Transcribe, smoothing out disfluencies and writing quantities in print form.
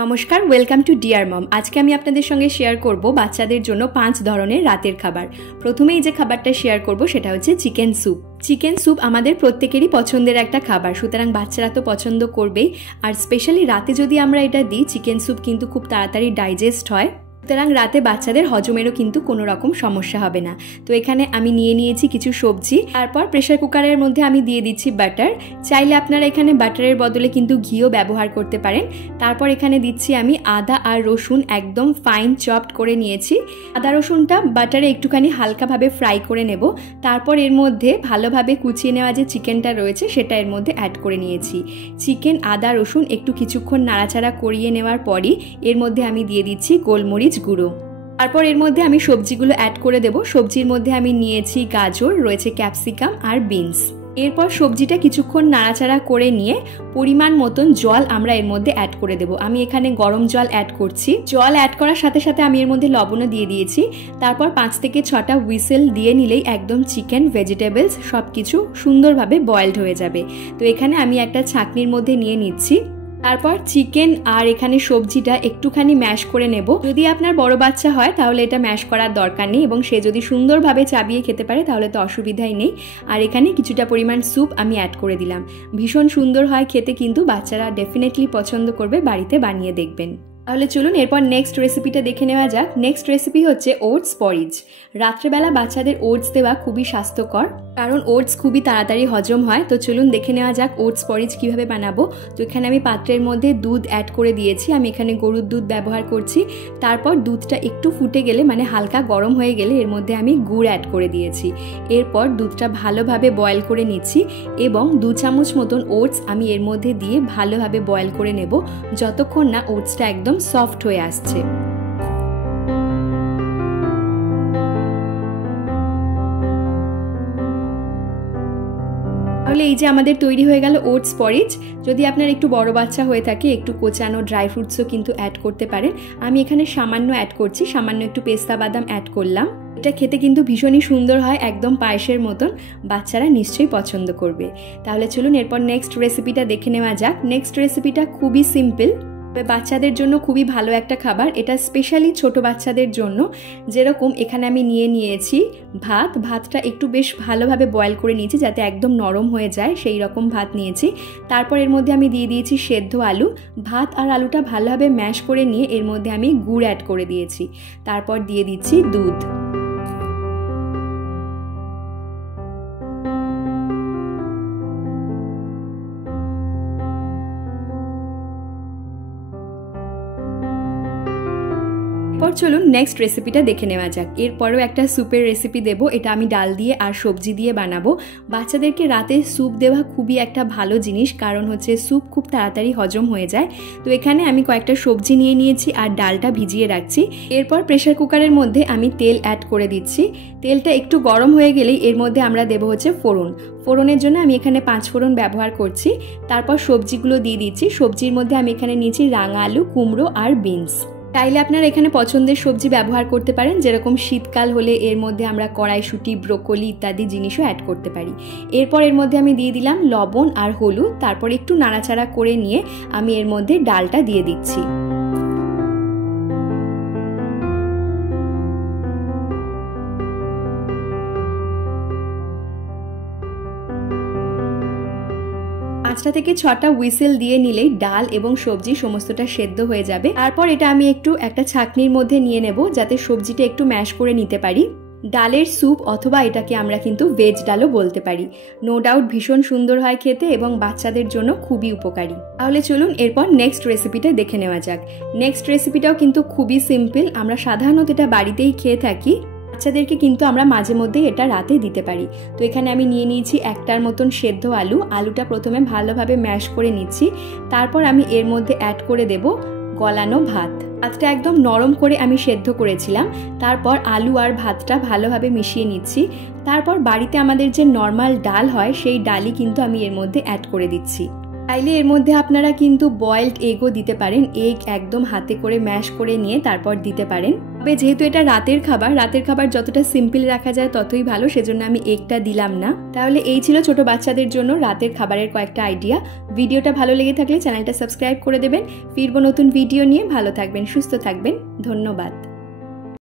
নমস্কার, welcome to dear mom. আজকে আমি আপনাদের সঙ্গে শেয়ার করব বাচ্চাদের জন্য 5 ধরনের রাতের খাবার। প্রথমেই যে খাবারটা শেয়ার করব সেটা হচ্ছে চিকেন স্যুপ। চিকেন স্যুপ আমাদের প্রত্যেকেরই পছন্দের একটা খাবার, সুতরাং বাচ্চারা তো পছন্দ করবেই। আর স্পেশালি রাতে যদি আমরা এটা দিই, চিকেন স্যুপ কিন্তু খুব তাড়াতাড়ি ডাইজেস্ট হয়, সুতরাং রাতে বাচ্চাদের হজমেরও কিন্তু কোনো রকম সমস্যা হবে না। তো এখানে আমি নিয়ে নিয়েছি কিছু সবজি, তারপর প্রেসার কুকারের মধ্যে আমি দিয়ে দিচ্ছি বাটার। চাইলে আপনারা এখানে বাটারের বদলে কিন্তু ঘিও ব্যবহার করতে পারেন। তারপর এখানে দিচ্ছি আমি আদা আর রসুন একদম ফাইন চপড করে নিয়েছি। আদা রসুনটা বাটারে একটুখানি হালকাভাবে ফ্রাই করে নেব। তারপর এর মধ্যে ভালোভাবে কুচিয়ে নেওয়া যে চিকেনটা রয়েছে সেটা এর মধ্যে অ্যাড করে নিয়েছি। চিকেন, আদা, রসুন একটু কিছুক্ষণ নাড়াচাড়া করিয়ে নেওয়ার পরই এর মধ্যে আমি দিয়ে দিচ্ছি গোলমরিচ গুঁড়ো। তারপর এর মধ্যে আমি সবজিগুলো অ্যাড করে দেব। সবজির মধ্যে আমি নিয়েছি গাজর, রয়েছে ক্যাপসিকাম আর বিনস। এরপর সবজিটা কিছুক্ষণ নাড়াচাড়া করে নিয়ে পরিমাণ মতন জল আমরা এর মধ্যে অ্যাড করে দেব। আমি এখানে গরম জল অ্যাড করছি। জল অ্যাড করার সাথে সাথে আমি এর মধ্যে লবণও দিয়ে দিয়েছি। তারপর 5 থেকে 6টা হুইসেল দিয়ে নিলেই একদম চিকেন, ভেজিটেবলস সব কিছু সুন্দরভাবে বয়েলড হয়ে যাবে। তো এখানে আমি একটা ছাঁকনির মধ্যে নিয়ে নিচ্ছি। তারপর চিকেন আর এখানে সবজিটা একটুখানি ম্যাশ করে নেব। যদি আপনার বড় বাচ্চা হয় তাহলে এটা ম্যাশ করার দরকার নেই, এবং সে যদি সুন্দরভাবে চাবিয়ে খেতে পারে তাহলে তো অসুবিধাই নেই। আর এখানে কিছুটা পরিমাণ স্যুপ আমি অ্যাড করে দিলাম। ভীষণ সুন্দর হয় খেতে, কিন্তু বাচ্চারা ডেফিনেটলি পছন্দ করবে, বাড়িতে বানিয়ে দেখবেন। তাহলে চলুন এরপর নেক্সট রেসিপিটা দেখে নেওয়া যাক। নেক্সট রেসিপি হচ্ছে ওটস পরিজ। রাত্রেবেলা বাচ্চাদের ওটস দেওয়া খুবই স্বাস্থ্যকর, কারণ ওটস খুবই তাড়াতাড়ি হজম হয়। তো চলুন দেখে নেওয়া যাক ওটস পরিজ কিভাবে বানাবো। তো এখানে আমি পাত্রের মধ্যে দুধ অ্যাড করে দিয়েছি। আমি এখানে গরুর দুধ ব্যবহার করছি। তারপর দুধটা একটু ফুটে গেলে, মানে হালকা গরম হয়ে গেলে, এর মধ্যে আমি গুড় অ্যাড করে দিয়েছি। এরপর দুধটা ভালোভাবে বয়েল করে নিচ্ছি এবং 2 চামচ মতন ওটস আমি এর মধ্যে দিয়ে ভালোভাবে বয়েল করে নেব, যতক্ষণ না ওটসটা একদম সফট হয়ে আসছে। তাহলে এই যে আমাদের তৈরি হয়ে গেল ওটস পরিজ। যদি আপনার একটু বড় বাচ্চা হয়ে থাকে, একটু কোচানো ড্রাই ফ্রুটসও কিন্তু অ্যাড করতে পারেন। আমি এখানে সামান্য অ্যাড করছি, সামান্য একটু পেস্তা বাদাম অ্যাড করলাম। এটা খেতে কিন্তু ভীষণই সুন্দর হয়, একদম পায়েসের মতন। বাচ্চারা নিশ্চয়ই পছন্দ করবে। তাহলে চলুন এরপর নেক্সট রেসিপিটা দেখে নেওয়া যাক। নেক্সট রেসিপিটা খুবই সিম্পল, বাচ্চাদের জন্য খুবই ভালো একটা খাবার। এটা স্পেশালি ছোট বাচ্চাদের জন্য। যেরকম এখানে আমি নিয়ে নিয়েছি ভাতটা একটু বেশ ভালোভাবে বয়েল করে নিয়েছি যাতে একদম নরম হয়ে যায়, সেই রকম ভাত নিয়েছি। তারপর এর মধ্যে আমি দিয়ে দিয়েছি সেদ্ধ আলু। ভাত আর আলুটা ভালোভাবে ম্যাশ করে নিয়ে এর মধ্যে আমি গুড় অ্যাড করে দিয়েছি। তারপর দিয়ে দিচ্ছি দুধ। এরপর চলুন নেক্সট রেসিপিটা দেখে নেওয়া যাক। এরপরেও একটা স্যুপের রেসিপি দেব। এটা আমি ডাল দিয়ে আর সবজি দিয়ে বানাবো। বাচ্চাদেরকে রাতে স্যুপ দেওয়া খুবই একটা ভালো জিনিস, কারণ হচ্ছে স্যুপ খুব তাড়াতাড়ি হজম হয়ে যায়। তো এখানে আমি কয়েকটা সবজি নিয়ে নিয়েছি আর ডালটা ভিজিয়ে রাখছি। এরপর প্রেসার কুকারের মধ্যে আমি তেল অ্যাড করে দিচ্ছি। তেলটা একটু গরম হয়ে গেলেই এর মধ্যে আমরা দেবো হচ্ছে ফোড়ন। ফোড়নের জন্য আমি এখানে 5 ফোড়ন ব্যবহার করছি। তারপর সবজিগুলো দিয়ে দিচ্ছি। সবজির মধ্যে আমি এখানে নিয়েছি রাঙা আলু, কুমড়ো আর বিনস। চাইলে আপনারা এখানে পছন্দের সবজি ব্যবহার করতে পারেন, যেরকম শীতকাল হলে এর মধ্যে আমরা কড়াইশুঁটি, ব্রোকলি ইত্যাদি জিনিসও অ্যাড করতে পারি। এরপর এর মধ্যে আমি দিয়ে দিলাম লবণ আর হলুদ। তারপর একটু নাড়াচাড়া করে নিয়ে আমি এর মধ্যে ডালটা দিয়ে দিচ্ছি। পাঁচটা থেকে 6টা হুইসেল দিয়ে নিলেই ডাল এবং সবজি সমস্তটা সেদ্ধ হয়ে যাবে। তারপর এটা আমি একটা ছাঁকনির মধ্যে নিয়ে নেব, যাতে সবজিটা একটু ম্যাশ করে নিতে পারি। ডালের স্যুপ, অথবা এটাকে আমরা কিন্তু ভেজ ডালও বলতে পারি। নো ডাউট ভীষণ সুন্দর হয় খেতে এবং বাচ্চাদের জন্য খুবই উপকারী। তাহলে চলুন এরপর নেক্সট রেসিপিটা দেখে নেওয়া যাক। নেক্সট রেসিপিটাও কিন্তু খুবই সিম্পল। আমরা সাধারণত এটা বাড়িতেই খেয়ে থাকি। বাচ্চাদেরকে কিন্তু আমরা মাঝে মধ্যে এটা রাতে দিতে পারি। তো এখানে আমি নিয়ে নিয়েছি 1টার মতন সেদ্ধ আলু। আলুটা প্রথমে ভালোভাবে ম্যাশ করে নিচ্ছি। তারপর আমি এর মধ্যে অ্যাড করে দেব গলানো ভাত। ভাতটা একদম নরম করে আমি সেদ্ধ করেছিলাম। তারপর আলু আর ভাতটা ভালোভাবে মিশিয়ে নিচ্ছি। তারপর বাড়িতে আমাদের যে নর্মাল ডাল হয়, সেই ডালই কিন্তু আমি এর মধ্যে অ্যাড করে দিচ্ছি। চাইলে এর মধ্যে আপনারা কিন্তু বয়েলড এগও দিতে পারেন। এগ একদম হাতে করে ম্যাশ করে নিয়ে তারপর দিতে পারেন। তবে যেহেতু এটা রাতের খাবার যতটা সিম্পল রাখা যায় ততই ভালো, সেজন্য আমি এগটা দিলাম না। তাহলে এই ছিল ছোট বাচ্চাদের জন্য রাতের খাবারের কয়েকটা আইডিয়া। ভিডিওটা ভালো লেগে থাকলে চ্যানেলটা সাবস্ক্রাইব করে দেবেন। ফিরবো নতুন ভিডিও নিয়ে। ভালো থাকবেন, সুস্থ থাকবেন। ধন্যবাদ।